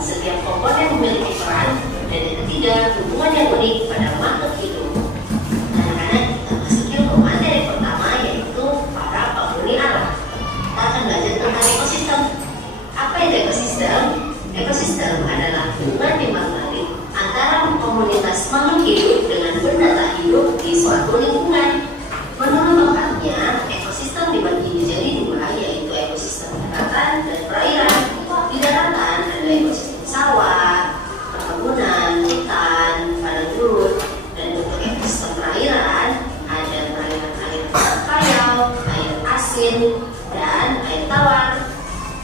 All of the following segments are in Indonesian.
setiap komponen memiliki peran. Dan yang ketiga, hubungan yang unik pada makhluk hidup. Anak-anak, kita masuk yuk ke materi pertama, yaitu para penghuni alam. Kita akan belajar tentang ekosistem. Apa itu ekosistem? Ekosistem adalah hubungan timbal balik antara komunitas makhluk hidup dengan benda tak hidup di suatu lingkungan. Menurut pakatnya, ekosistem dibagi menjadi dua, yaitu ekosistem daratan dan perairan. Di daratan ada ekosistem sawah, perkebunan, hutan, padang gurun, dan untuk ekosistem perairan ada perairan air payau, air asin, dan air tawar.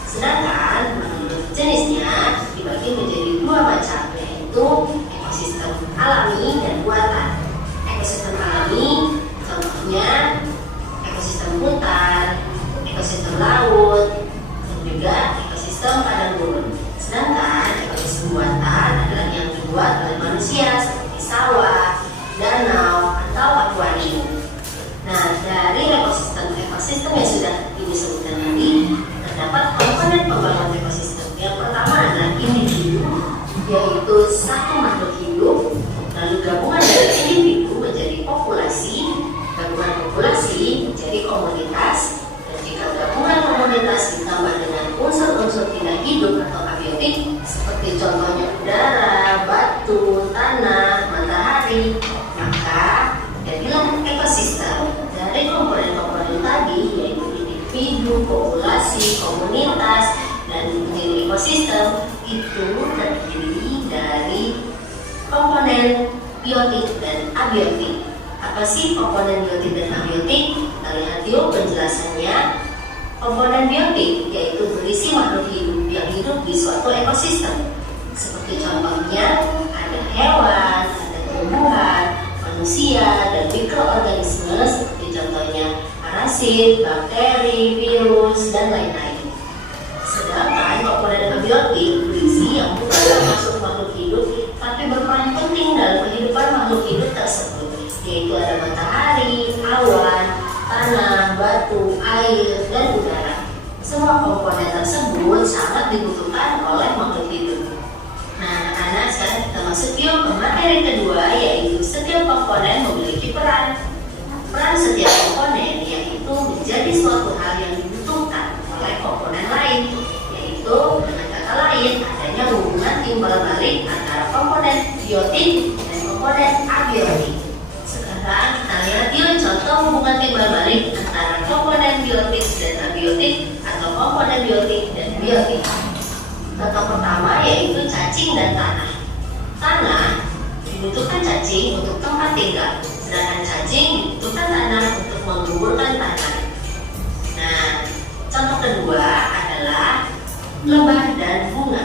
Sedangkan menurut jenisnya dibagi menjadi dua macam, yaitu ekosistem alami dan buatan. Ekosistem alami contohnya ekosistem hutan, ekosistem laut, dan juga ekosistem padang gurun. Sedangkan ekosistem buatan adalah yang dibuat oleh manusia seperti sawah, danau, atau akuarium. Nah, dari ekosistem yang sudah disebutkan tadi, terdapat komponen pembangunan ekosistem. Yang pertama adalah individu, yaitu satu makhluk hidup. Lalu gabungan dari individu menjadi populasi, gabungan populasi menjadi komunitas, dan jika gabungan komunitas ditambah dengan unsur-unsur tidak hidup atau abiotik seperti contohnya udara, batu, tanah, matahari, maka jadilah ekosistem. Dari komponen-komponen tadi, yaitu individu, populasi, komunitas, dan menjadi ekosistem, itu terdiri dari komponen biotik dan abiotik. Apa sih komponen biotik dan abiotik? Kita lihat yuk penjelasannya. Komponen biotik yaitu berisi makhluk hidup yang hidup di suatu ekosistem. Seperti contohnya ada hewan, ada tumbuhan, manusia, dan mikroorganisme seperti contohnya parasit, bakteri, virus, dan lain-lain. Sedangkan komponen abiotik berisi yang bukan termasuk makhluk hidup tapi berperan penting dalam kehidupan makhluk hidup tersebut, yaitu ada matahari, awan, tanah, batu, air, dan udara. Semua komponen tersebut sangat dibutuhkan oleh makhluk hidup. Nah, anak-anak, sekarang kita masuk yuk ke materi kedua, yaitu setiap komponen memiliki peran. Peran setiap komponen yaitu menjadi suatu hal yang dibutuhkan oleh komponen lain, yaitu dengan kata lain adanya hubungan timbal balik antara komponen biotik dan komponen abiotik. Sekarang kita lihat yuk contoh hubungan timbal balik antara komponen biotik dan abiotik atau komponen biotik dan biotik. Contoh pertama yaitu cacing dan tanah. Tanah dibutuhkan cacing untuk tempat tinggal, sedangkan cacing dibutuhkan tanah untuk menggugurkan tanah. Nah, contoh kedua adalah lebah dan bunga.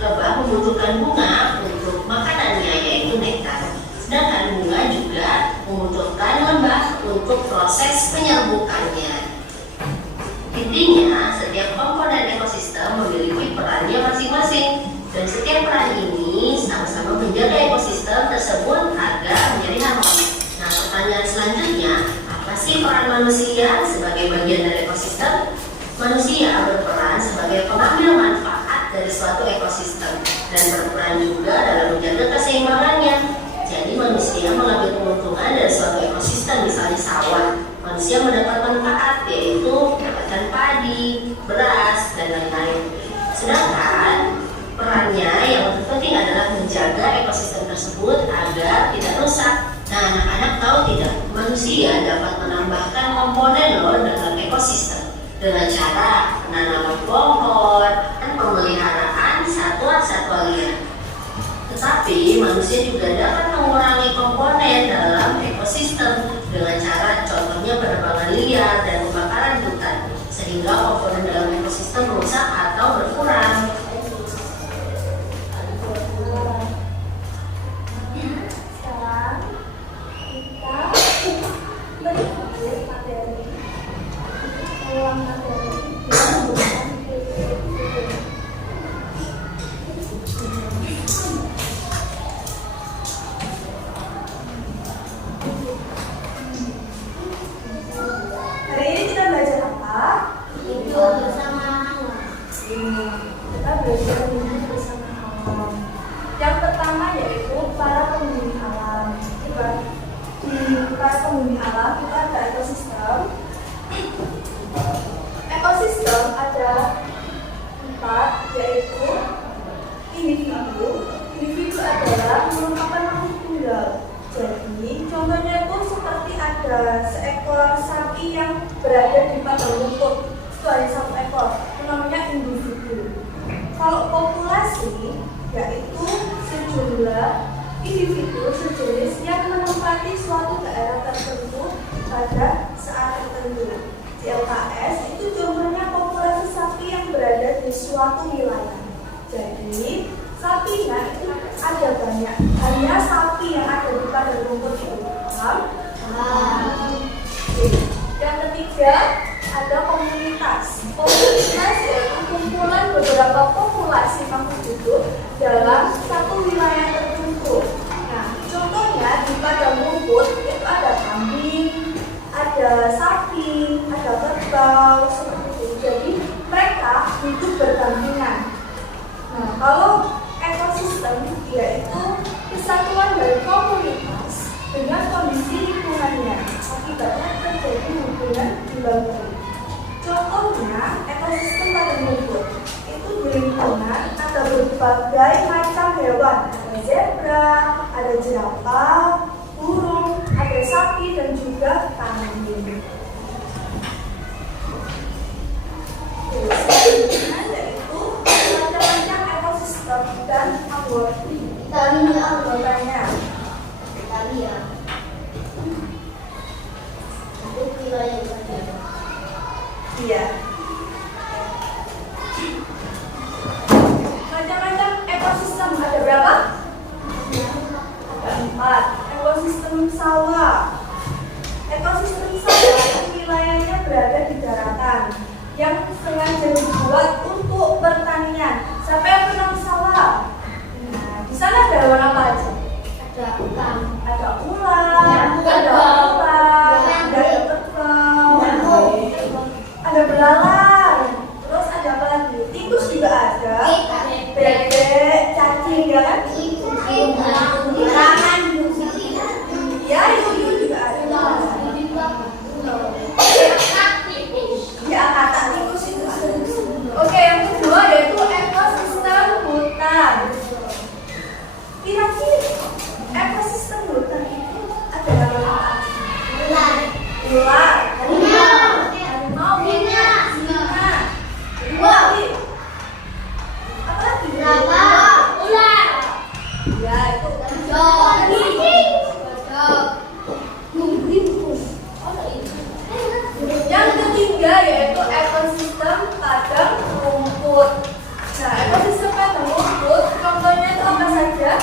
Lebah membutuhkan bunga untuk makanannya, yaitu nektar. Sedangkan bunga juga membutuhkan lebah untuk proses penyerbukannya. Intinya, setiap komponen ekosistem memiliki perannya masing-masing, dan setiap peran ini sama-sama menjaga ekosistem tersebut agar menjadi harmonis. Nah, pertanyaan selanjutnya, apa sih peran manusia sebagai bagian dari ekosistem? Manusia berperan sebagai pengambil manfaat dari suatu ekosistem dan berperan juga dalam menjaga keseimbangannya. Jadi manusia mengambil keuntungan dari suatu ekosistem, misalnya sawah. Manusia mendapat manfaat, yaitu mendapatkan padi, beras, dan lain-lain. Sedangkan perannya yang terpenting adalah menjaga ekosistem tersebut agar tidak rusak. Nah, anak-anak tahu tidak? Manusia dapat menambahkan komponen dalam ekosistem dengan cara penanaman pohon dan pemeliharaan satwa-satwa liar. Tetapi manusia juga dapat mengurangi komponen dalam ekosistem dengan cara contohnya penebangan liar dan pembakaran hutan, sehingga komponen dalam ekosistem rusak atau berkurang. Hari ini kita belajar apa? Hidup bersama alam. pertama yaitu para penghuni alam. Di para penghuni alam itu ada ekosistem. Ekosistem ada 4, yaitu individu. Individu adalah merupakan makhluk tunggal. Jadi contohnya itu seperti ada seekor sapi yang berada di padang rumput. Itu hanya satu ekor, itu namanya individu. Kalau populasi yaitu sejumlah individu sejenis yang menempati suatu daerah tertentu pada saat tertentu. Di LKS itu contohnya populasi sapi yang berada di suatu wilayah. Jadi sapinya itu ada banyak, hanya sapi yang ada di padang rumput itu. Paham? Yang ketiga ada komunitas. Komunitas yaitu kumpulan beberapa populasi makhluk hidup dalam satu wilayah tertentu. Nah, contohnya di padang rumput itu ada kambing, ada sapi, ada kerbau, seperti itu. Jadi mereka hidup berdampingan. Nah, kalau ekosistem yaitu kesatuan dari komunitas dengan kondisi lingkungannya, akibatnya terjadi hubungan dibangun. Contohnya ekosistem padang rumput itu di lingkungan ada berbagai macam hewan, ada zebra, ada jerapah, burung, ada sapi dan juga kambing. Selanjutnya yaitu macam-macam ekosistem dan anggotanya. Iya. Macam-macam ekosistem ada berapa? Ada 4. Ekosistem sawah. Ekosistem sawah itu wilayahnya berada di daratan yang sengaja dibuat untuk pertanian. Siapa yang pernah ke sawah? Nah, di sana ada hewan apa aja? Ada ular, ada kerbau, ada belalang, terus ada apa lagi? Tikus juga ada, bebek, cacing, ya kan? Ya, itu juga ada. Ya, kata tikus itu. Oke, yang kedua yaitu ekosistem hutan. Kira-kira ekosistem hutan itu ada apa? Ular, harimau, singa, apa lagi? Ular. Ya, itu. Yang ketiga yaitu ekosistem padang rumput. Nah, ekosistem padang rumput contohnya itu apa saja?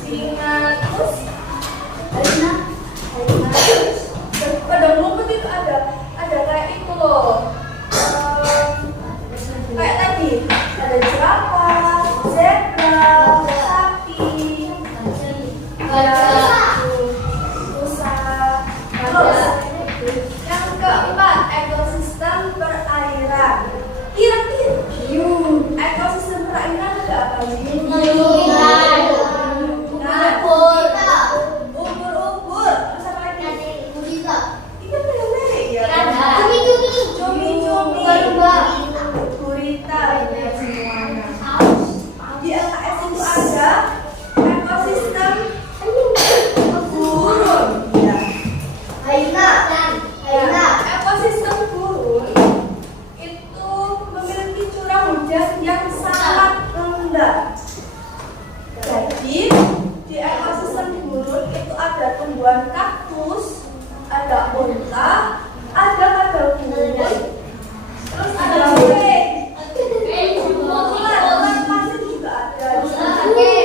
Singa, terus padang rumput itu ada kayak itu loh. Kayak tadi ada jerapah, zebra, sapi, rusa. Terus yang keempat ekosistem perairan. Kira-kira ekosistem perairan ada apa sih? Ubur-ubur. Terus apa lagi? Itu meleleh ya. Cumi-cumi. Gurita ya semuanya. Di LKS itu ada ekosistem gurun. Ya. Ekosistem gurun itu memiliki curah hujan yang sangat rendah. Jadi di ekosistem gurun itu ada tumbuhan kaktus, ada unta, ada kadal gurun, terus ada ular pasir juga ada. Terus ada lagi.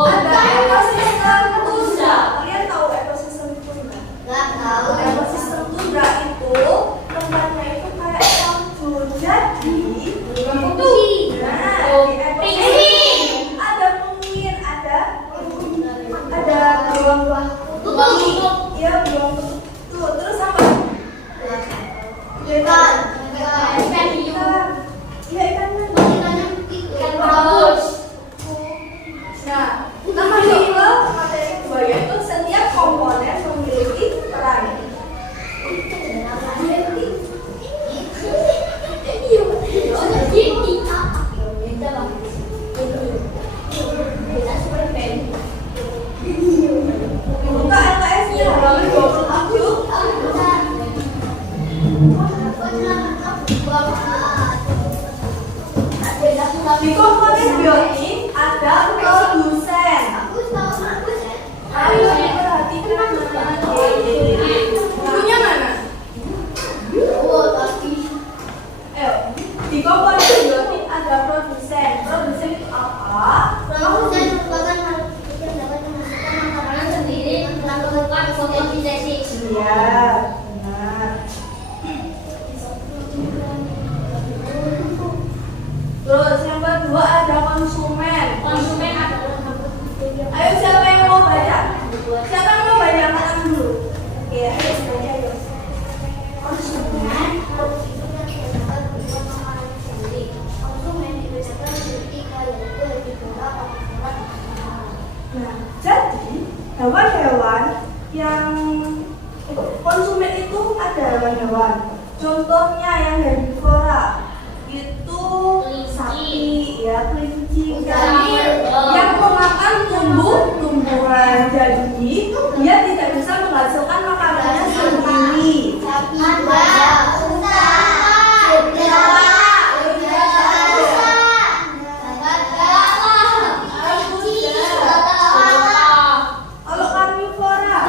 Ada ekosistem tundra. Kalian tahu ekosistem tundra? Nggak tahu. Ekosistem tundra itu tempatnya itu kayak salju. Jadi ada mungkin ada beruang putih. Ya, beruang putih. Tuh, terus apa Ikan. Iya, ikan. Ikan bagus. Nah, nama kedua materi kedua yaitu setiap komponen memiliki peran. Buka LKS-nya halaman 27. Di komponen biotik ada produsen. Ayo diperhatikan. Bukunya mana? Di komponen biotik ada produsen. Produsen itu apa? Produsen merupakan makhluk hidup yang dapat menghasilkan makanan sendiri tanpa melakukan fotosintesi. Iya, benar. Terus yang kedua ada konsumen. Konsumen adalah makhluk hidup yang Ayo siapa yang mau baca? Siapa yang mau baca angkatan dulu? Iya, ayo baca yuk. konsumen makhluk hidup yang dapat melakukan makanan sendiri. Konsumen dibedakan ketika yaitu lebih murah makanan. Nah, jadi hewan-hewan yang konsumen itu ada hewan-hewan. Contohnya yang herbivora itu sapi, ya kelinci, yang memakan tumbuhan. Jadi dia tidak bisa menghasilkan makanannya sendiri. Kalau karnivora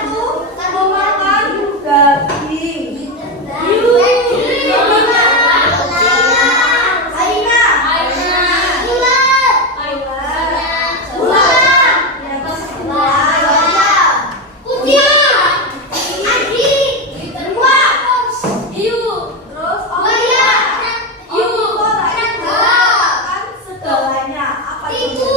itu memakan daging. Terus omnivora itu makan segalanya. Apa itu?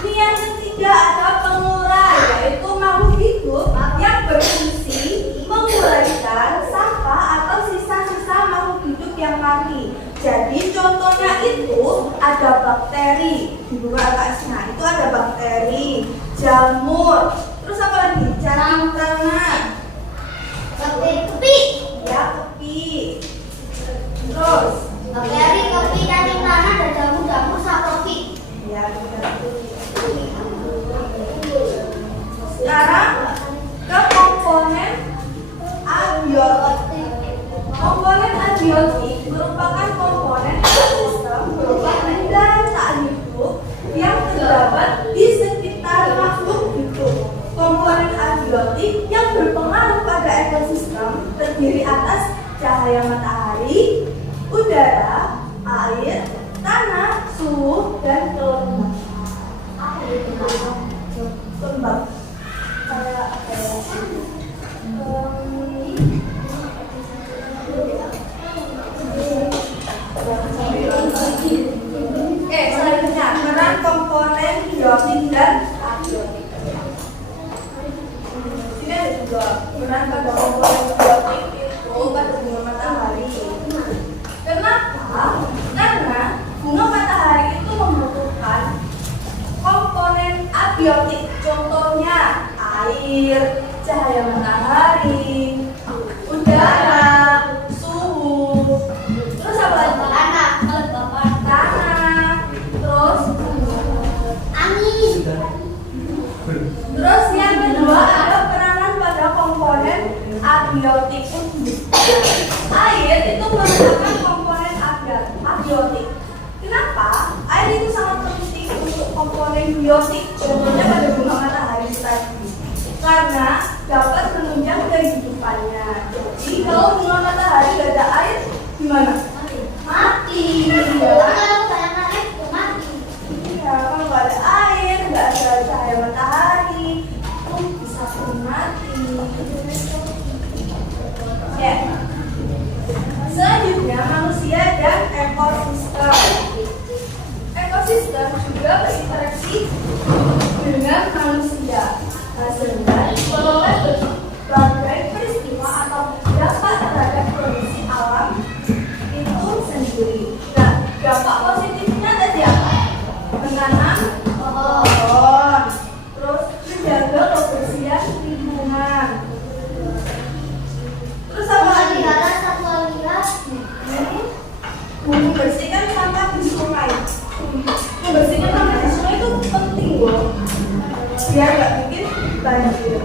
Ini yang ketiga ada pengurai, yaitu makhluk hidup yang berfungsi menguraikan sampah atau sisa-sisa makhluk hidup yang mati. Jadi contohnya itu ada bakteri. Dibuka atasnya itu ada bakteri, jamur, terus apa lagi? Cacing tanah, ya kepi. Terus ya benar. Sekarang ke komponen abiotik. Komponen abiotik merupakan komponen ekosistem berupa benda tak hidup yang terdapat di sekitar makhluk hidup. Komponen abiotik yang berpengaruh pada ekosistem terdiri atas cahaya matahari, udara, air, tanah, suhu, dan kelembapan. Kelembapan kayak apa ya? Selanjutnya peran komponen biotik dan abiotik. Sini ada juga peran pada komponen biotik itu pada bunga matahari. Kenapa? Karena bunga matahari itu membutuhkan komponen abiotik, contohnya air, cahaya matahari, udara, suhu, terus apa lagi? Tanah, terus Terus yang kedua ada peranan pada komponen abiotik. Air itu merupakan komponen abiotik. Kenapa? Air itu sangat penting untuk komponen biotik. Contohnya pada bunga matahari tadi. Karena dapat menunjang kehidupannya. Jadi kalau bunga matahari tidak ada air, gimana? Mati. Iya, kalau biar nggak bikin banjir.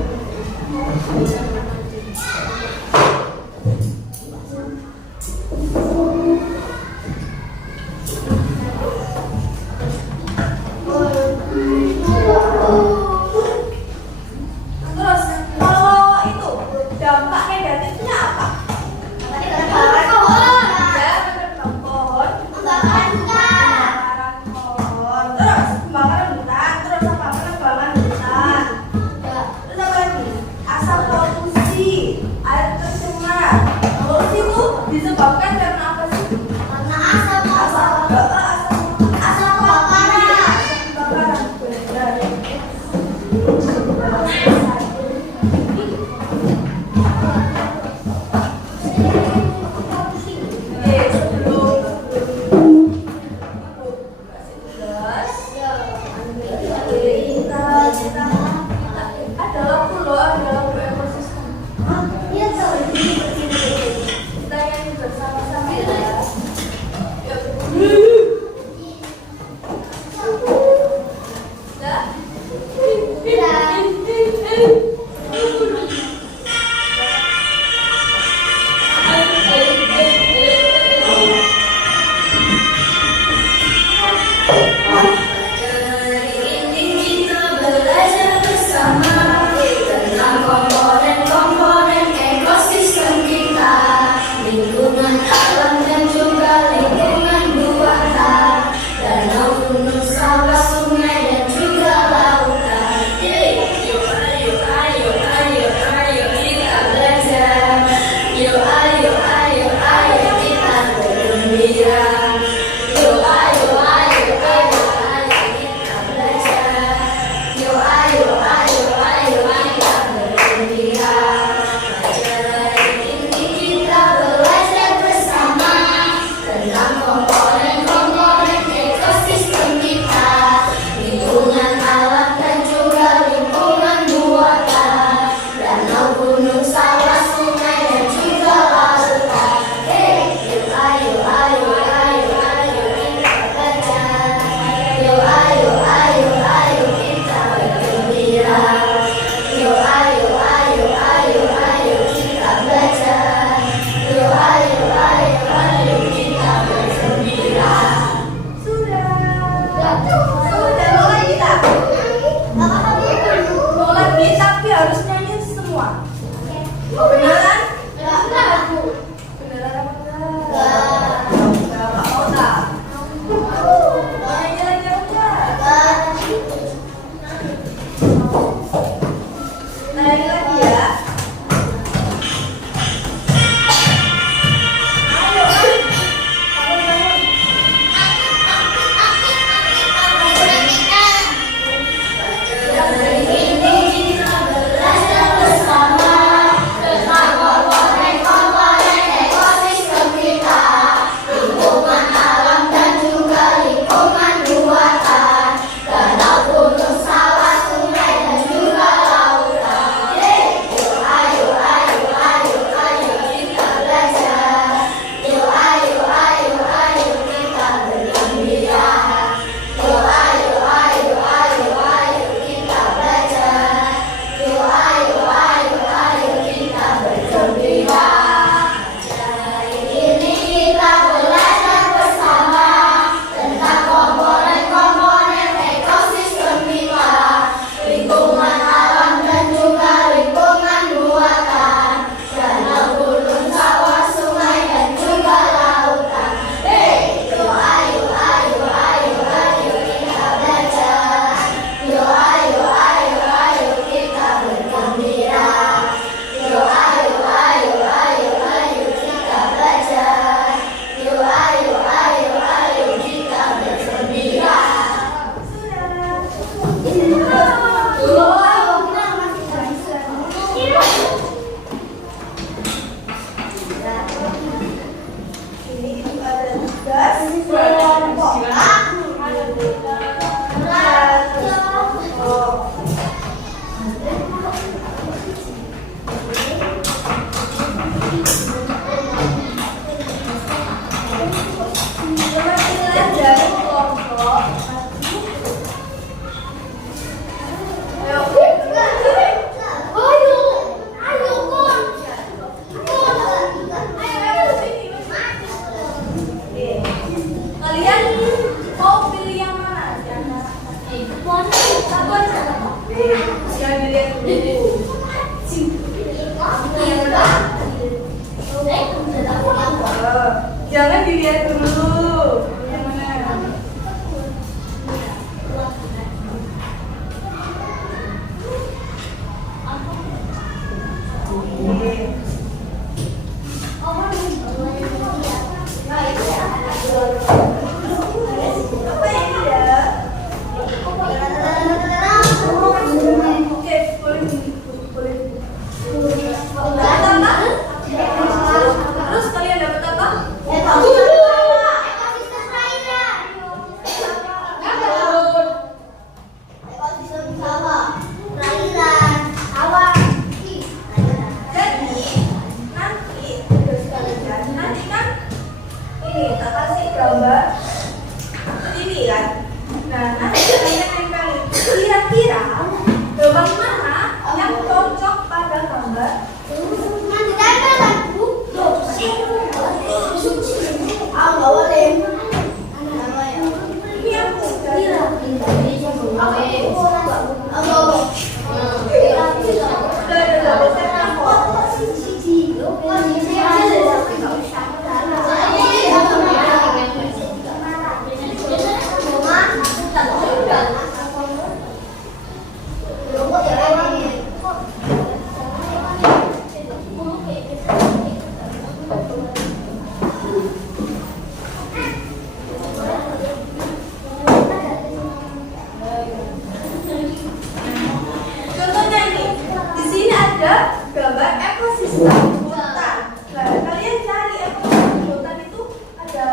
Terus kalau itu dampak negatifnya apa? Ya, menebang pohon, pembakaran pohon, terus pembakaran hutan, terus apa? Penebangan hutan, terus apa lagi? kan? Nah, nanti kalian nempelin. Kira-kira gambar mana yang cocok pada gambar? Ini aku contohnya ini, di sini ada gambar ekosistem hutan. Nah, kalian cari ekosistem hutan itu ada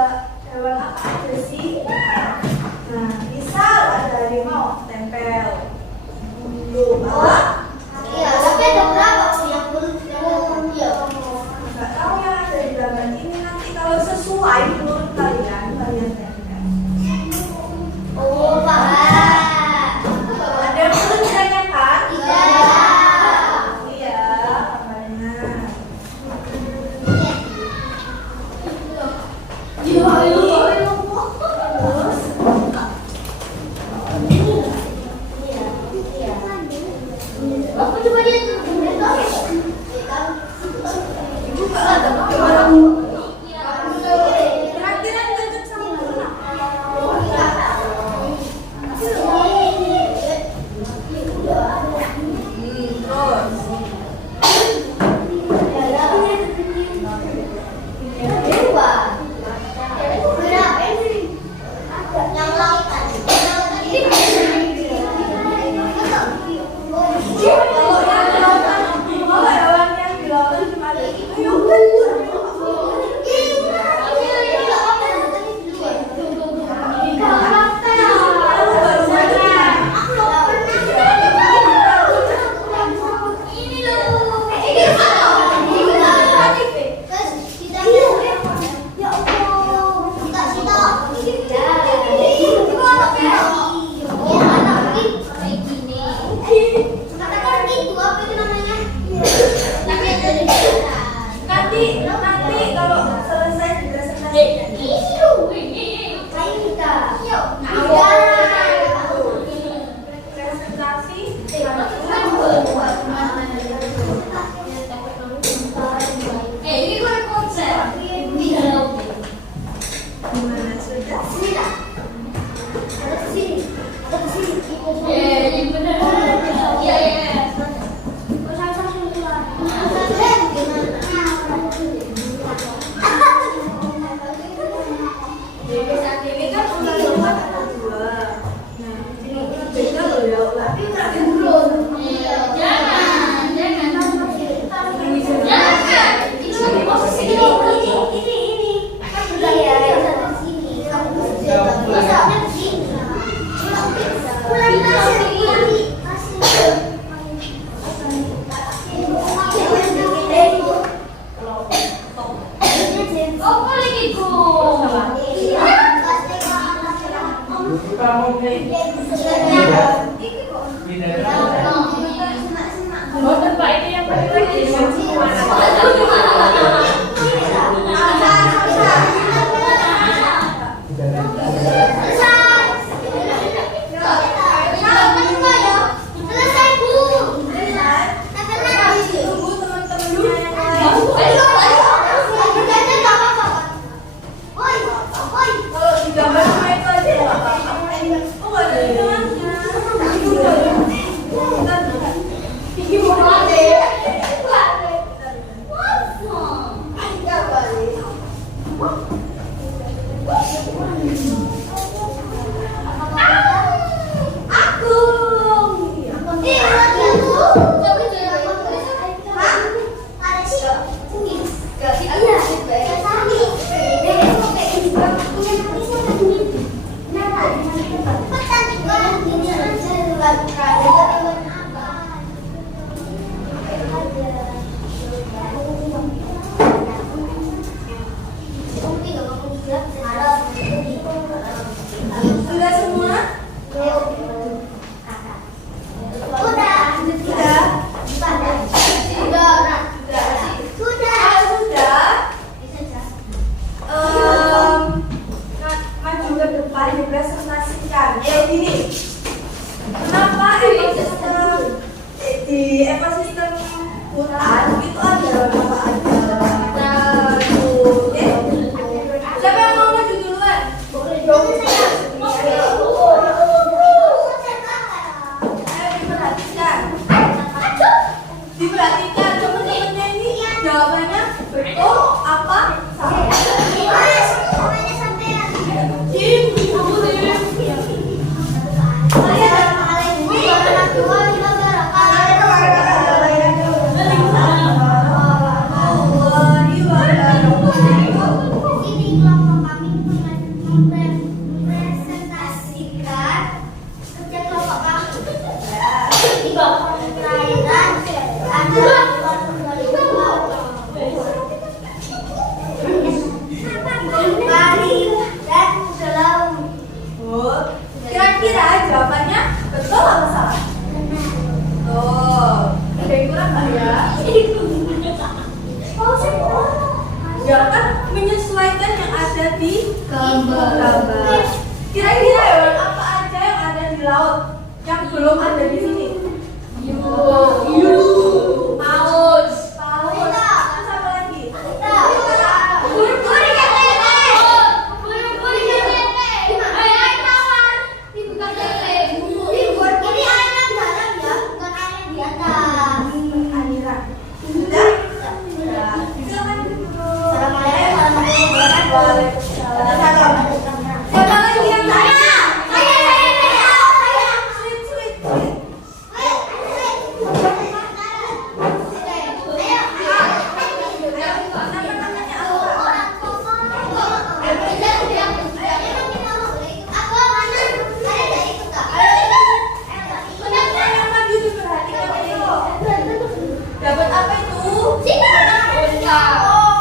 hewan apa aja sih? Nah, misal ada harimau, tempel. Belum apa? Nggak tahu yang ada di gambar ini, nanti kalau sesuai menurut kalian, kalian tempel. Ada yang perlu ditanyakan? Iya, makanya. Kira-kira yang cocok sama mana? Nanti kalau selesai depan dipresentasikan. Gini. Kenapa ekosistem di ekosistem hutan itu ada apa aja? Oke. Siapa yang mau maju duluan? Diperhatikan teman-temannya ini jawabannya betul apa salah? Kira-kira jawabannya betul atau salah? Oh, ada yang kurang nggak ya? Jangan menyesuaikan yang ada di gambar. Kira-kira hewan apa aja yang ada di laut yang belum ada di sini? Hiu, paus, terus apa lagi? Dapat apa itu?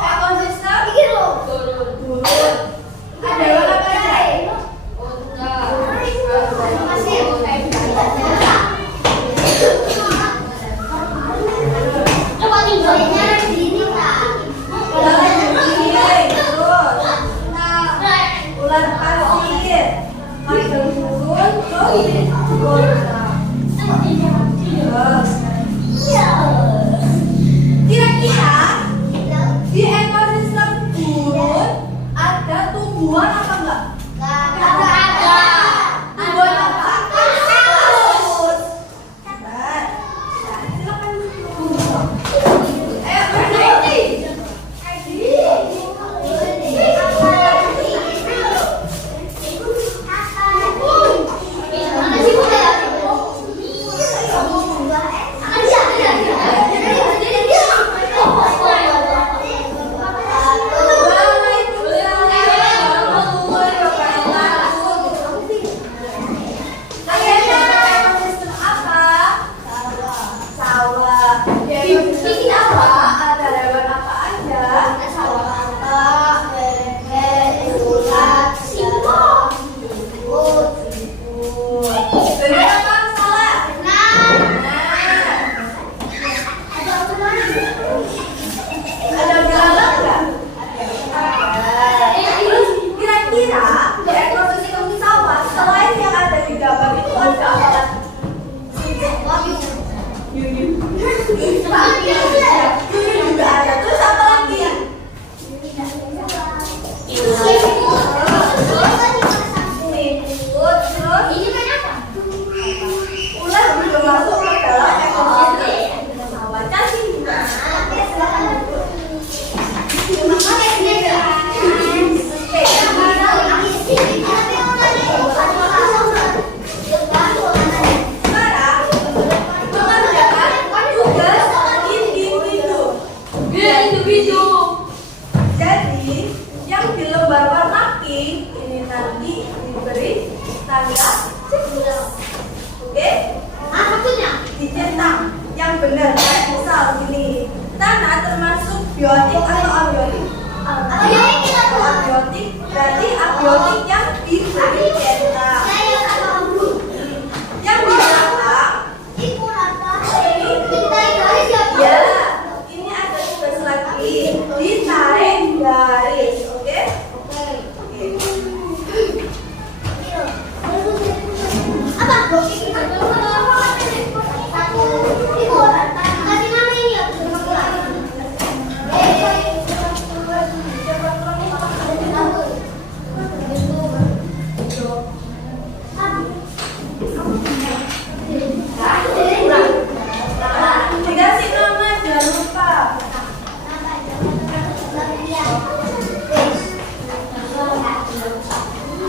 Ekosistem turun. Ada hewan apa aja? Ular pasir, macan turun, kira-kira di ekosistem gurun ada tumbuhan apa enggak? Ada. Tumbuhan apa? Silakan. Ayo berhenti. Jadi yang di lembar warna pink ini nanti diberi tanda cek. Oke? Dicetak yang benar. Kayak misal gini, tanah termasuk biotik atau abiotik? Abiotik. Berarti abiotik yang diberi cetak. Yang di belakang ya, ini ada tugas lagi, ditarik garis, oke? Dikasih nama, jangan lupa.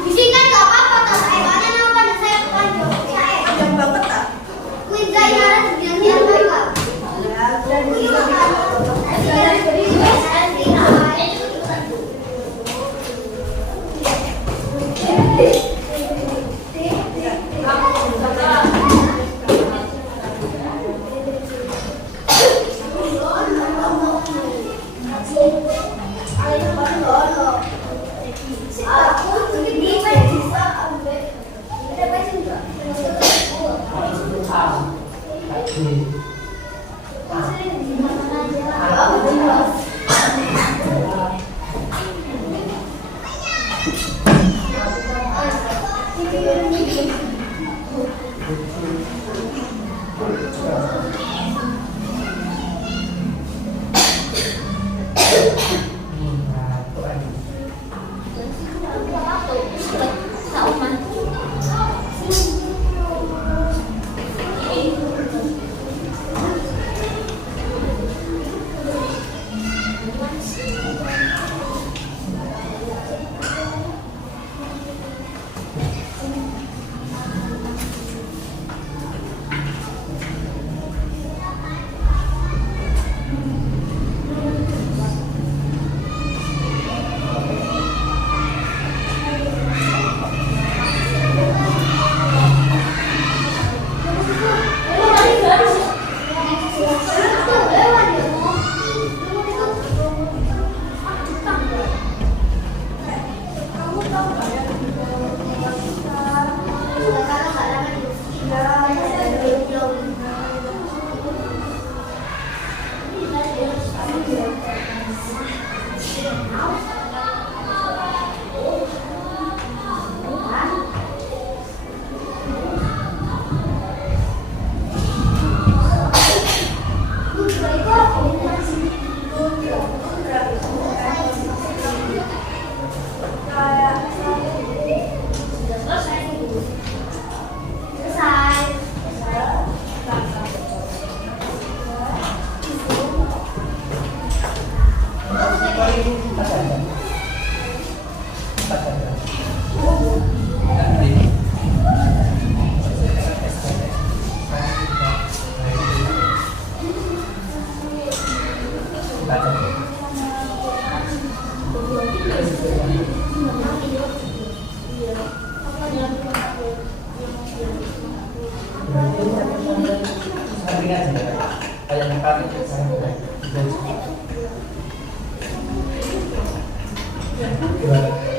Disingkat gak apa-apa, tak soalnya nama pada saya panjang. Panjang banget tak? Kuis Zainara sebenarnya apa? Ya, sudah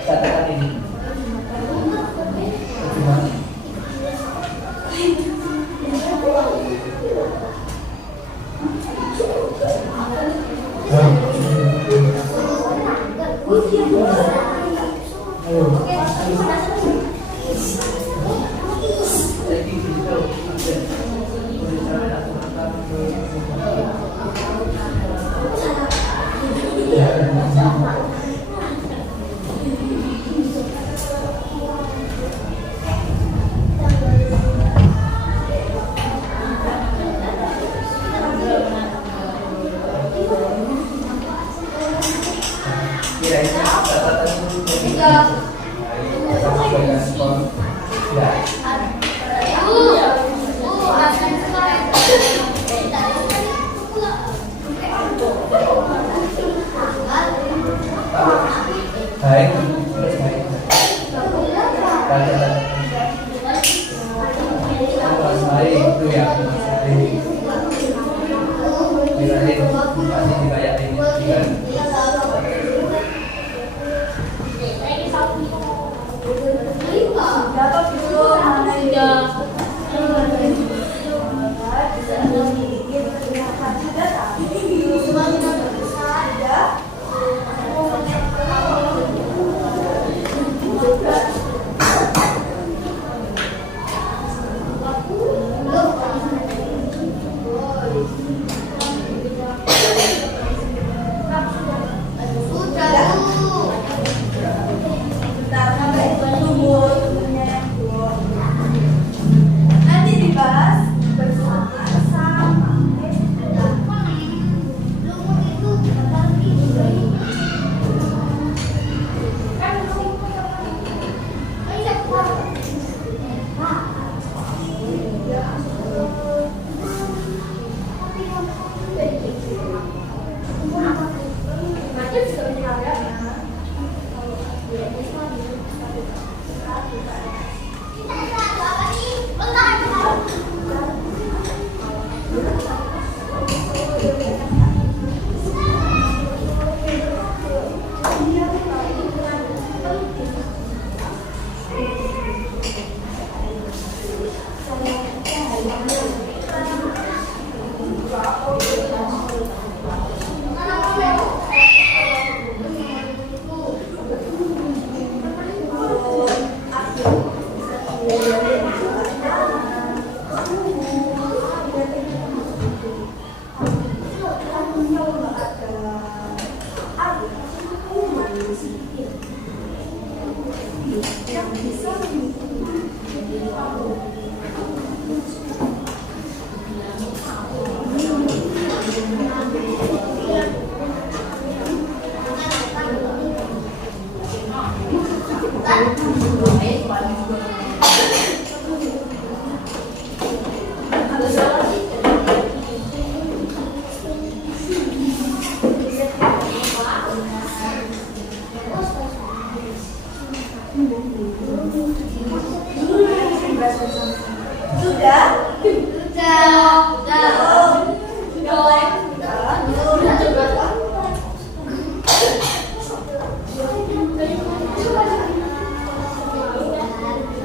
Katakan ini.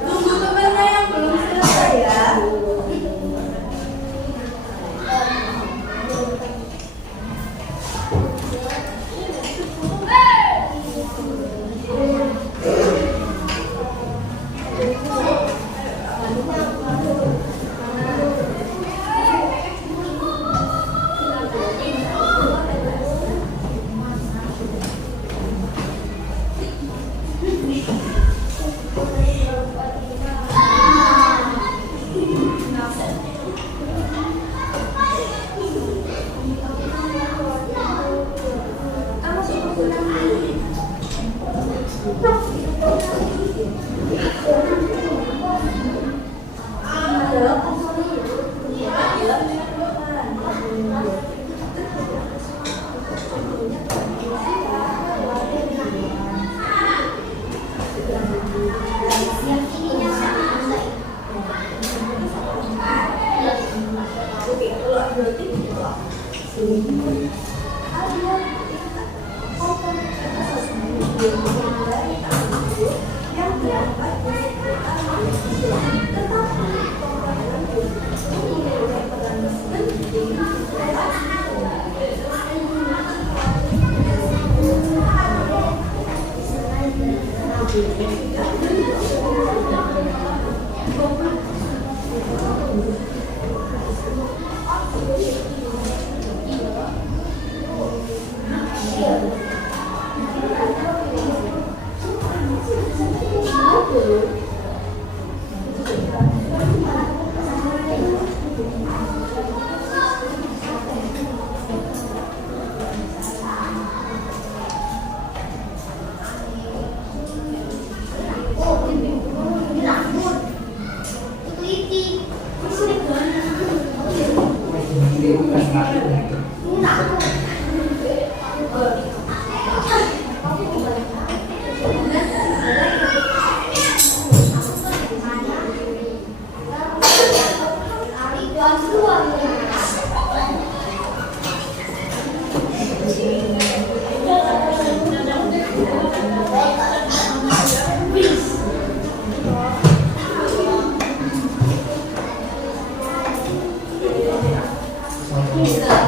Tunggu temannya yang belum selesai ya. Bisa.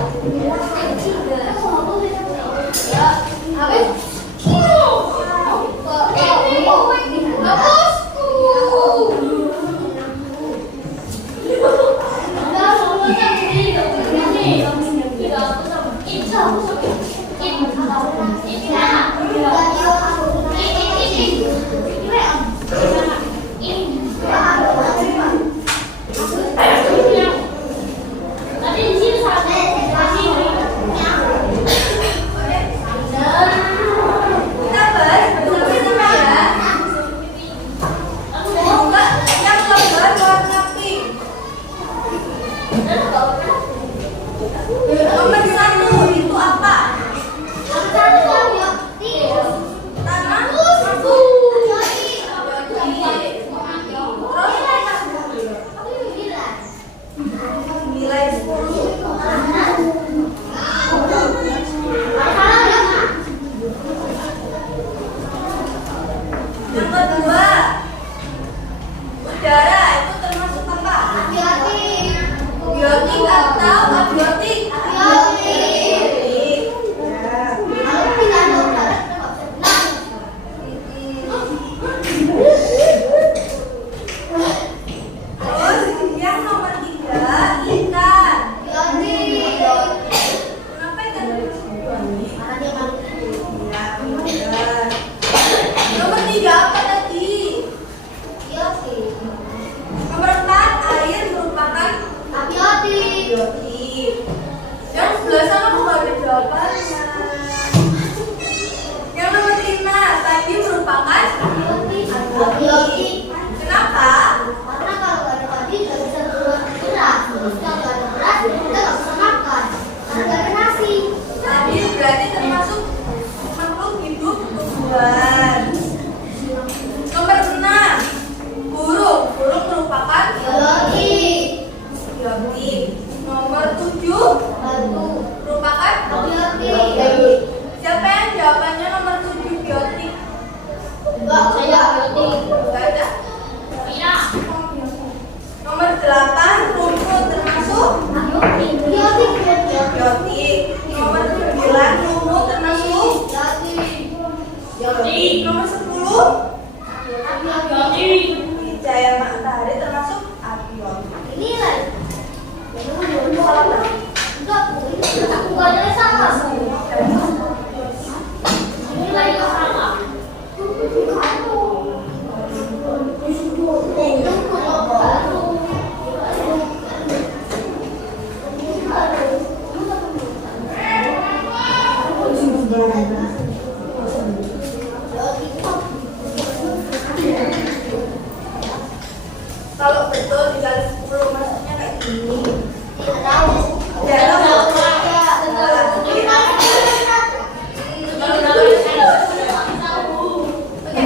Darah itu termasuk apa? Abiotik. Biotik atau abiotik? Abiotik. Ya. Kalau tidak ada udara, kita nggak bisa berenang. Terus yang nomor 3 ikan. Abiotik. Kenapa ikan termasuk biotik? Karena dia makhluk hidup. Ya, benar. Nomor 3 apa tadi? Abiotik. Nomor 4 air merupakan Abiotik. biotik. Yang sebelah sana kok nggak ada jawabannya. Yang nomor 5 tadi merupakan Abiotik. Kenapa? Karena kalau nggak ada padi nggak bisa berbuat beras. Terus kalau nggak ada beras kita nggak bisa makan. Karena nggak ada nasi. Tadi berarti termasuk makhluk hidup tumbuhan. Nomor 6 burung. Burung merupakan Abiotik. biotik. Nomor 7 Batu. merupakan Abiotik. Siapa yang jawabannya nomor 7 biotik? Enggak, saya abiotik. Enggak ada. Iya. Nomor 8 rumput termasuk Abiotik. Abiotik. biotik. Nomor 9 rumput termasuk biotik. Nomor 10 Abiotik. cahaya matahari termasuk abiotik. Ini lah. Enggak, aku badannya sama. Ini lagi sama. Kalau betul dikali 10 maksudnya kayak gini. Tidak tahu. Tidak tahu. Oke,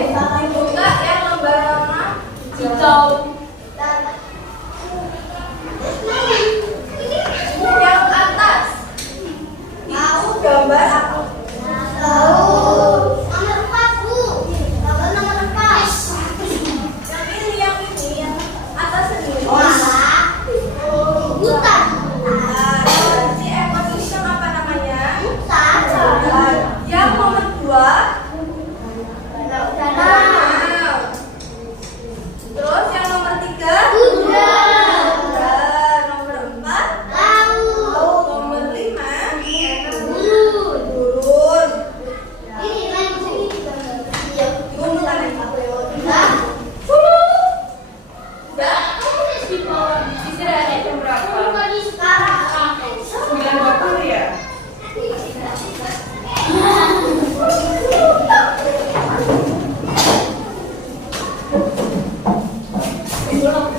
buka yang lembar warna hijau. Yang atas itu gambar apa? Nomor 4, Bu. Nomor 4. Yang atas sendiri. Hutan. Nah, si ekosistem apa namanya? Hutan. Yang nomor 2 Danau. terus yang nomor 3 Kuda. nomor 4 Laut. nomor 5 Burung. burung. Ini lain sini. Iya. Burung kan ya? Nah. Udah? Istirahat jam berapa? Sekarang. 9.20 ya? Belum.